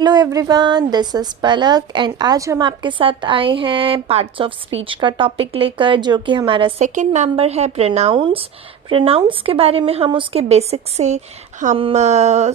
Hello everyone, this is Palak and आज हम आपके साथ आए हैं पार्ट्स ऑफ स्पीच का टॉपिक लेकर, जो कि हमारा सेकंड मेंबर है प्रोनाउंस के बारे में हम उसके बेसिक से हम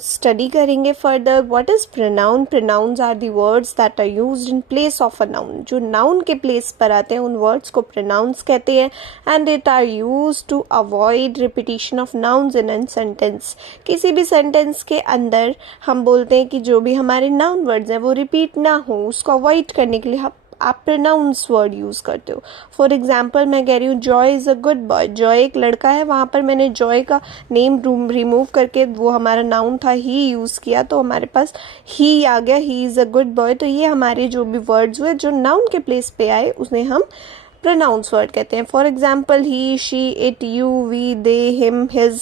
स्टडी करेंगे further. What is pronoun? Pronouns are the words that are used in place of a noun. जो नाउन के प्लेस पर आते हैं उन वर्ड्स को प्रोनाउंस कहते हैं and it are used to avoid repetition of nouns in an sentence. किसी भी सेंटेंस के अंदर हम बोलते हैं कि जो भी हमारे नाउन वर्ड्स हैं वो रिपीट ना हो, उसको अवॉइड करने के लिए आप प्रोनाउंस वर्ड यूज़ करते हो। फॉर एग्जाम्पल मैं कह रही हूँ Joy is a good boy. Joy एक लड़का है, वहाँ पर मैंने जॉय का नेम रिमूव करके वो हमारा नाउन था ही यूज़ किया, तो हमारे पास ही आ गया, he is a good boy. तो ये हमारे जो भी वर्ड्स हुए जो नाउन के प्लेस पे आए उन्हें हम प्रोनाउंस वर्ड कहते हैं। For example he, she, it, you, we, they, him, his,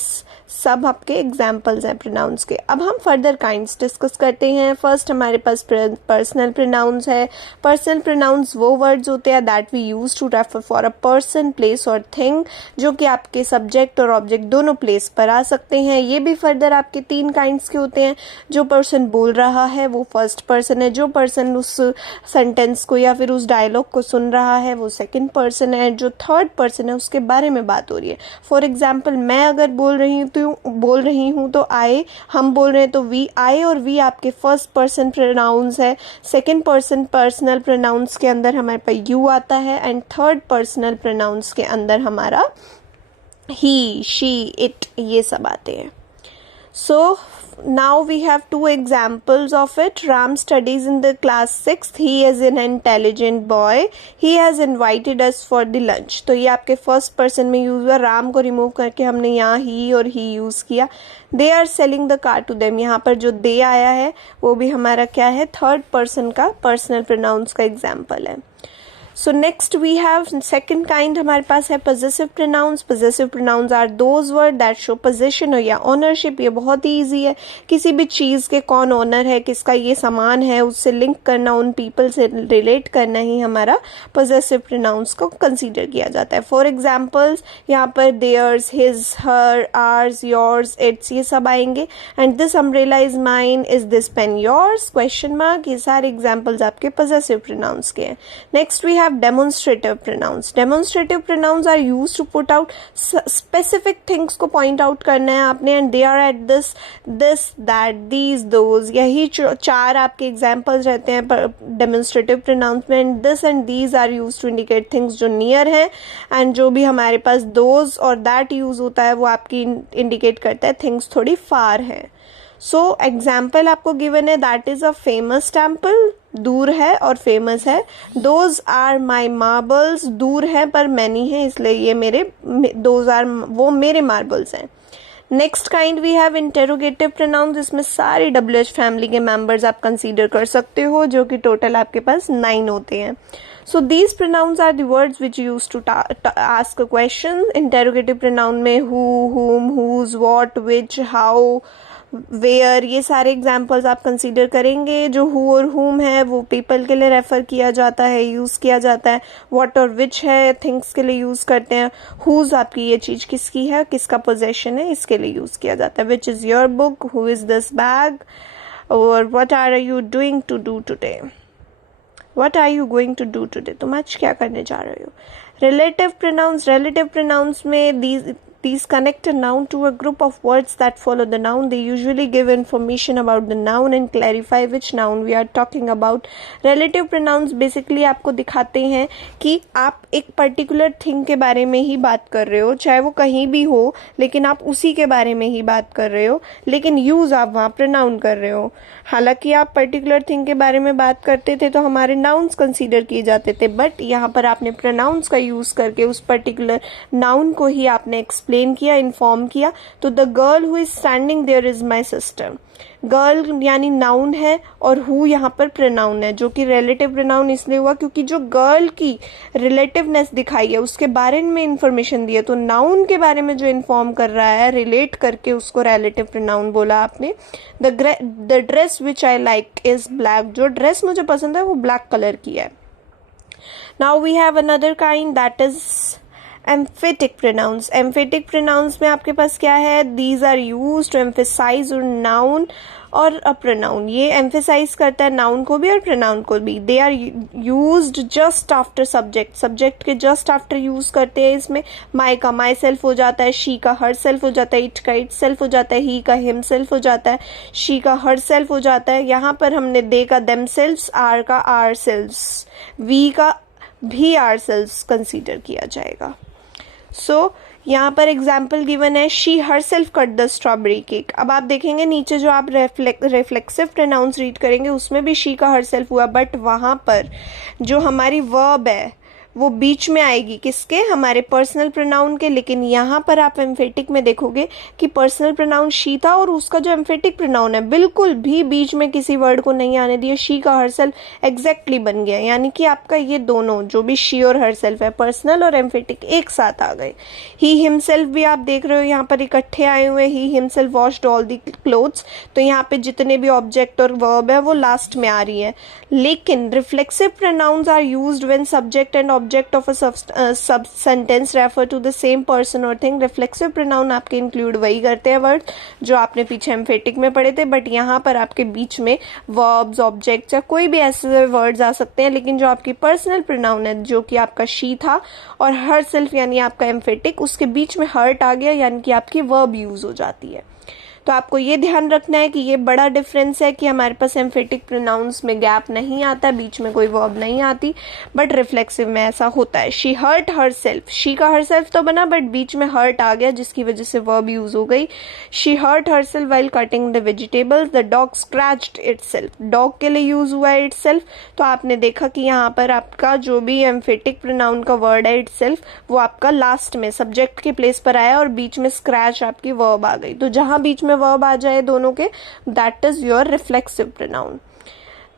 सब आपके एग्जाम्पल्स हैं प्रोनाउंस के। अब हम फर्दर काइंड्स डिस्कस करते हैं। फर्स्ट हमारे पास पर्सनल प्रोनाउंस है। पर्सनल प्रोनाउंस वो वर्ड्स होते हैं that we use to refer for a person, place और थिंग, जो कि आपके सब्जेक्ट और ऑब्जेक्ट दोनों प्लेस पर आ सकते हैं। ये भी फर्दर आपके 3 काइंड्स के होते हैं। जो पर्सन बोल रहा है वो फर्स्ट पर्सन है, जो पर्सन उस सेंटेंस को या फिर उस डायलॉग को सुन रहा है वो सेकेंड पर्सन है, जो थर्ड पर्सन है उसके बारे में बात हो रही है। फॉर एग्जाम्पल मैं अगर बोल रही हूँ तो आई, हम बोल रहे हैं तो वी, आई और वी आपके फर्स्ट पर्सन प्रोनाउंस है। सेकंड पर्सन पर्सनल प्रोनाउंस के अंदर हमारे पास यू आता है एंड थर्ड पर्सनल प्रोनाउंस के अंदर हमारा ही, शी, इट, ये सब आते हैं। So now we have 2 examples of it. Ram studies in the class 6th. He is an intelligent boy. He has invited us for the lunch. तो ये आपके फर्स्ट पर्सन में यूज हुआ। राम को रिमूव करके हमने यहाँ ही और ही यूज किया। They are selling the car to them. यहाँ पर जो they आया है वो भी हमारा क्या है, थर्ड पर्सन का पर्सनल प्रोनाउंस का एग्जाम्पल है। So next we have second kind हमारे पास है possessive pronouns. Possessive pronouns are those words that show possession या ownership. ये बहुत ही ईजी है, किसी भी चीज़ के कौन ओनर है, किसका ये सामान है, उससे लिंक करना, उन पीपल से रिलेट करना ही हमारा possessive pronouns को कंसीडर किया जाता है। फॉर एग्जाम्पल्स यहाँ पर theirs, his, her, ours, yours, its, ये सब आएंगे। And this umbrella is mine, is this pen yours, question mark, ये सारे एग्जाम्पल्स आपके possessive pronouns के हैं। Next we have demonstrative pronouns. Demonstrative pronouns are used to put out specific things को point out करना है आपने, and they are at this, that, these, those, यही 4 आपके examples रहते हैं demonstrative pronouns में। and this and these are used to indicate things जो near हैं, and जो भी हमारे पास those और that use होता है वो आपकी indicate करता है things थोड़ी far हैं। सो एग्जाम्पल आपको गिवन है, that is a famous temple, दूर है और फेमस है। दोज आर माई मार्बल्स, दूर है पर मैनी है, इसलिए ये मेरे, दोज आर, वो मेरे मार्बल्स हैं। Next kind we have interrogative pronouns. इसमें सारी WH फैमिली के मेंबर्स आप कंसीडर कर सकते हो, जो कि टोटल आपके पास 9 होते हैं। So these pronouns are the words which used to ask a question. Interrogative pronoun में who, whom, whose, what, which, how, where, ये सारे एग्जाम्पल्स आप कंसीडर करेंगे। जो who और whom है वो people के लिए रेफर किया जाता है, यूज़ किया जाता है। what और which है थिंग्स के लिए यूज़ करते हैं। whose आपकी ये चीज़ किसकी है, किसका पोजेशन है, इसके लिए यूज़ किया जाता है। which is your book, who is this bag, और what are you doing to do today, what are you going to do today, तुम आज क्या करने जा रहे हो। relative pronouns में these connect a noun to a group of words that follow the noun. They usually give information about the noun and clarify which noun we are talking about. Relative pronouns basically आपको दिखाते हैं कि आप एक particular thing के बारे में ही बात कर रहे हो, चाहे वो कहीं भी हो, लेकिन आप उसी के बारे में ही बात कर रहे हो, लेकिन यूज़ आप वहाँ प्रोनाउन कर रहे हो। हालांकि आप पर्टिकुलर थिंग के बारे में बात करते थे तो हमारे नाउन्स कंसीडर किए जाते थे, बट यहाँ पर आपने प्रोनाउंस का यूज़ करके उस पर्टिकुलर नाउन को ही आपने एक्सप्लेन किया, इन्फॉर्म किया। तो the girl who is standing there is my sister. Girl यानी नाउन है और हु यहाँ पर प्रोनाउन है, जो कि रिलेटिव प्रोनाउन इसलिए हुआ क्योंकि जो गर्ल की रिलेटिवनेस दिखाई है उसके बारे में इंफॉर्मेशन दी है, तो नाउन के बारे में जो इन्फॉर्म कर रहा है रिलेट करके उसको रिलेटिव प्रोनाउन बोला आपने। The dress which I like is black, जो ड्रेस मुझे पसंद है वो ब्लैक कलर की है। Now we have another kind that is emphatic pronouns. Emphatic pronouns में आपके पास क्या है, these are use to emphasise और नाउन और अ प्रोनाउन, ये एम्फेसाइज करता है नाउन को भी और प्रोनाउन को भी। They are used just after subject, subject के जस्ट आफ्टर यूज करते हैं इसमें। माई का माई सेल्फ हो जाता है, शी का हर सेल्फ हो जाता है, इट का इट सेल्फ हो जाता है, ही का हिम सेल्फ हो जाता है, शी का हर सेल्फ हो जाता है। यहाँ पर हमने दे का देम सेल्व्स, आर का आर सेल्व्स, वी का भी आर सेल्व्स कंसीडर किया जाएगा। सो यहाँ पर एग्जाम्पल गिवन है, she her self cut the strawberry cake. अब आप देखेंगे नीचे जो आप रिफ्लेक्सिव प्रोनाउंस रीड करेंगे उसमें भी शी का हर सेल्फ हुआ, बट वहाँ पर जो हमारी वर्ब है वो बीच में आएगी किसके, हमारे पर्सनल प्रोनाउन के। लेकिन यहाँ पर आप एम्फेटिक में देखोगे कि पर्सनल प्रोनाउन शी था और उसका जो एम्फेटिक प्रोनाउन है बिल्कुल भी बीच में किसी वर्ड को नहीं आने दिया, शी का हर सेल्फ एग्जैक्टली बन गया। यानी कि आपका ये दोनों जो भी शी और हर सेल्फ है, पर्सनल और एम्फेटिक, एक साथ आ गए। ही हिमसेल्फ भी आप देख रहे हो यहाँ पर इकट्ठे आए हुए, he himself washed all the clothes. तो यहाँ पे जितने भी ऑब्जेक्ट और वर्ब है वो लास्ट में आ रही है। लेकिन reflexive pronouns are used when subject and object of a sub sentence refer to the same person और थिंग। रिफ्लेक्सिव प्रोनाउन आपके इंक्लूड वही करते हैं वर्ड जो आपने पीछे एम्फेटिक में पढ़े थे, बट यहाँ पर आपके बीच में वर्ब्स, ऑब्जेक्ट्स या कोई भी ऐसे वर्ड्स आ सकते हैं। लेकिन जो आपकी पर्सनल प्रोनाउन है, जो कि आपका शी था, और हर सेल्फ यानी आपका एम्फेटिक, उसके बीच में हर्ट आ गया, यानी कि आपकी वर्ब यूज हो जाती है। तो आपको ये ध्यान रखना है कि ये बड़ा डिफरेंस है कि हमारे पास एम्फेटिक प्रोनाउंस में गैप नहीं आता, बीच में कोई वर्ब नहीं आती, बट रिफ्लेक्सिव में ऐसा होता है। She hurt herself, she का हर सेल्फ तो बना बट बीच में हर्ट आ गया जिसकी वजह से वर्ब यूज हो गई। She hurt herself while cutting the vegetables, the dog scratched itself, dog के लिए यूज हुआ है इटसेल्फ। तो आपने देखा कि यहाँ पर आपका जो भी एम्फेटिक प्रोनाउन का वर्ड है इटसेल्फ, वो आपका लास्ट में सब्जेक्ट के प्लेस पर आया और बीच में स्क्रैच आपकी वर्ब आ गई। तो जहां बीच में वर्ब आ जाए दोनों के, that is your reflexive pronoun.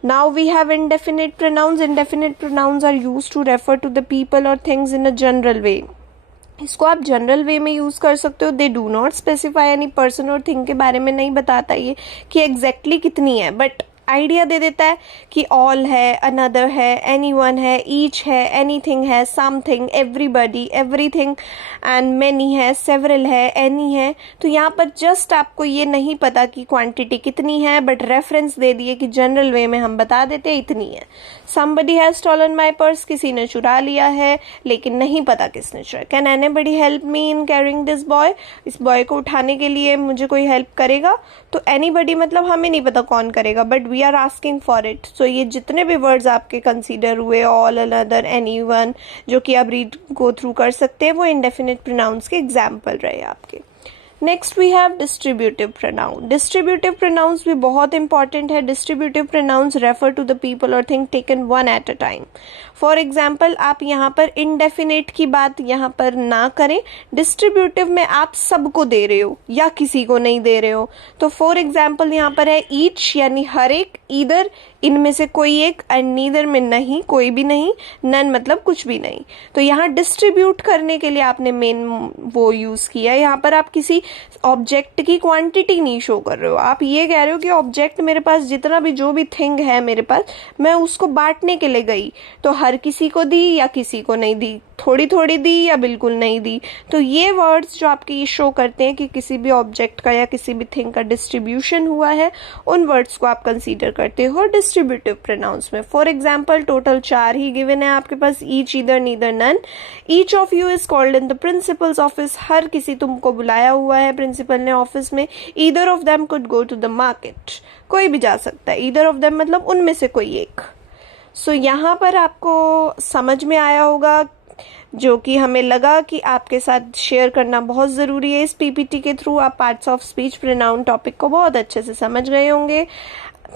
Now we have indefinite pronouns. Indefinite pronouns are used to refer to the people or things in a general way. इसको आप जनरल वे में यूज कर सकते हो। They do not specify any person और thing के बारे में नहीं बताता ये कि एग्जैक्टली कितनी है, बट आइडिया दे देता है कि ऑल है, अनदर है, एनीवन है, ईच है, एनीथिंग है, something, everybody, everything, and many है, सेवरल है, एनी है। तो यहाँ पर जस्ट आपको ये नहीं पता कि क्वांटिटी कितनी है, बट रेफरेंस दे दिए कि जनरल वे में हम बता देते इतनी है। somebody has stolen my purse, किसी ने चुरा लिया है लेकिन नहीं पता किसने चुरा। Can anybody help me in carrying this boy, इस बॉय को उठाने के लिए मुझे कोई हेल्प करेगा। तो anybody मतलब हमें नहीं पता कौन करेगा, but we are asking for it. So ये जितने भी वर्ड्स आपके कंसीडर हुए, ऑल, अनदर, एनीवन, जो कि आप रीड गो थ्रू कर सकते हैं, वो इंडेफिनिट प्रोनाउंस के एग्जाम्पल रहे आपके। Next we have distributive pronoun. Distributive pronouns भी बहुत इंपॉर्टेंट है। Distributive pronouns refer to the people और thing taken one at a time. For example, आप यहाँ पर इनडेफिनेट की बात यहाँ पर ना करें। डिस्ट्रीब्यूटिव में आप सबको दे रहे हो या किसी को नहीं दे रहे हो। तो फॉर एग्जाम्पल यहाँ पर है ईच यानी हर एक, ईदर इनमें से कोई एक, एंड नीदर में नहीं, कोई भी नहीं, नन मतलब कुछ भी नहीं। तो यहाँ डिस्ट्रीब्यूट करने के लिए आपने मेन वो यूज किया है। यहाँ पर आप किसी ऑब्जेक्ट की क्वांटिटी नहीं शो कर रहे हो, आप ये कह रहे हो कि ऑब्जेक्ट मेरे पास जितना भी जो भी थिंग है मेरे पास, मैं उसको बांटने के लिए गई, तो हर किसी को दी या किसी को नहीं दी, थोड़ी थोड़ी दी या बिल्कुल नहीं दी। तो ये वर्ड्स जो आपके ये शो करते हैं कि किसी भी ऑब्जेक्ट का या किसी भी थिंग का डिस्ट्रीब्यूशन हुआ है, उन वर्ड्स को आप कंसीडर करते हो डिस्ट्रीब्यूटिव प्रोनाउंस में। फॉर एग्जाम्पल, टोटल 4 ही गिवन है आपके पास, each, either, neither, none. Each of you is called in the principal's office, हर किसी तुमको बुलाया हुआ है प्रिंसिपल ने ऑफिस में। Either of them could go to the market, कोई भी जा सकता है। ईदर ऑफ देम मतलब उनमें से कोई एक। सो यहाँ पर आपको समझ में आया होगा, जो कि हमें लगा कि आपके साथ शेयर करना बहुत ज़रूरी है। इस पीपीटी के थ्रू आप parts of speech pronoun topic को बहुत अच्छे से समझ गए होंगे।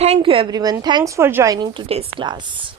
Thank you everyone, thanks for joining today's class.